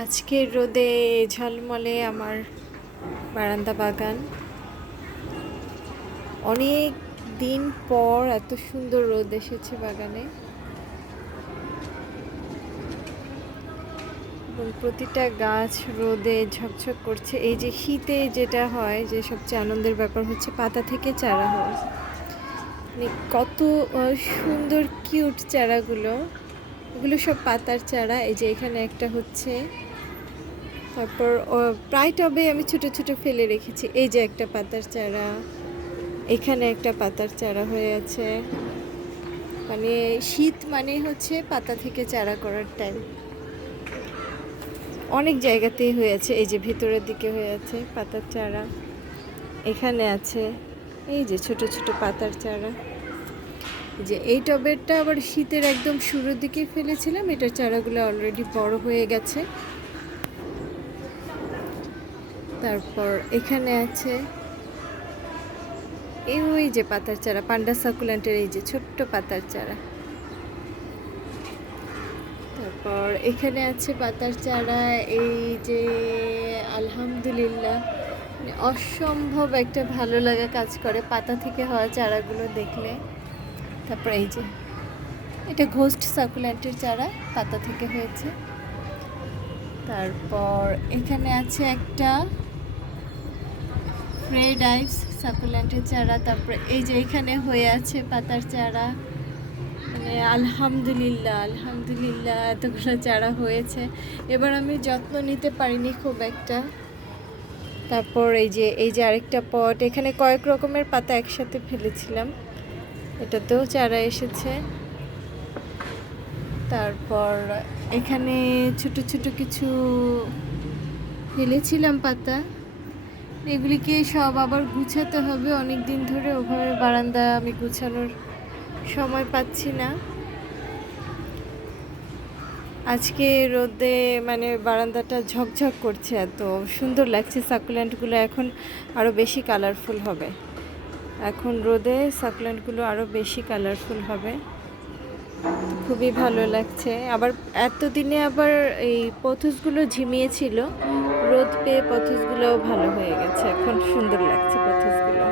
আজকের রোদে ঝলমলে আমার বারান্দা বাগান। অনেক দিন পর এত সুন্দর রোদ এসেছে বাগানে, এবং প্রতিটা গাছ রোদে ঝকঝক করছে। এই যে শীতে যেটা হয়, যে সবচেয়ে আনন্দের ব্যাপার হচ্ছে পাতা থেকে চারা হওয়া। মানে কত সুন্দর কিউট চারাগুলো, এগুলো সব পাতার চারা। এই যে এখানে একটা হচ্ছে, তারপর প্রায় টবে আমি ছোট ছোট ফেলে রেখেছি। এই যে একটা পাতার চারা, এখানে একটা পাতার চারা হয়ে আছে। মানে শীত মানে হচ্ছে পাতা থেকে চারা করার টাইম। অনেক জায়গাতেই হয়েছে, এই যে ভেতরের দিকে হয়ে আছে পাতার চারা, এখানে আছে এই যে ছোট ছোট পাতার চারা। যে এই টবেরটা আবার শীতের একদম শুরুর দিকে ফেলেছিলাম, এটার চারাগুলো অলরেডি বড় হয়ে গেছে। তারপর এখানে আছে ওই যে পাতার চারা, পান্ডা সাকুলেন্টের এই যে ছোট্ট পাতার চারা। তারপর এখানে আছে পাতার চারা, এই যে আলহামদুলিল্লাহ, মানে অসম্ভব একটা ভালো লাগা কাজ করে পাতা থেকে হওয়া চারাগুলো দেখলে। তারপর এই যে এটা ঘোস্ট সাকুলেন্টের চারা, পাতা থেকে হয়েছে। তারপর এখানে আছে একটা রেড আইভস সাকুলেন্টের চারা। তারপর এই যে এখানে হয়ে আছে পাতার চারা। মানে আলহামদুলিল্লাহ আলহামদুলিল্লাহ এতগুলো চারা হয়েছে। এবার আমি যত্ন নিতে পারিনি খুব একটা। তারপর এই যে আরেকটা পট, এখানে কয়েক রকমের পাতা একসাথে ফেলেছিলাম, এটাতেও চারা এসেছে। তারপর এখানে ছোট ছোট কিছু ফেলেছিলাম পাতা, এগুলিকে সব আবার গুছাতে হবে। অনেক দিন ধরে ওভাবে বারান্দা আমি গুছানোর সময় পাচ্ছি না। আজকে রোদে মানে বারান্দাটা ঝকঝক করছে, এত সুন্দর লাগছে। সাকুলেন্টগুলো এখন আরও বেশি কালারফুল হবে, এখন রোদে সাকুলেন্টগুলো আরও বেশি কালারফুল হবে, খুবই ভালো লাগছে। আবার এতদিনে আবার এই পথসগুলো ঝিমিয়েছিল, রোদ পেয়ে পথসগুলোও ভালো হয়ে গেছে, এখন সুন্দর লাগছে পথসগুলো।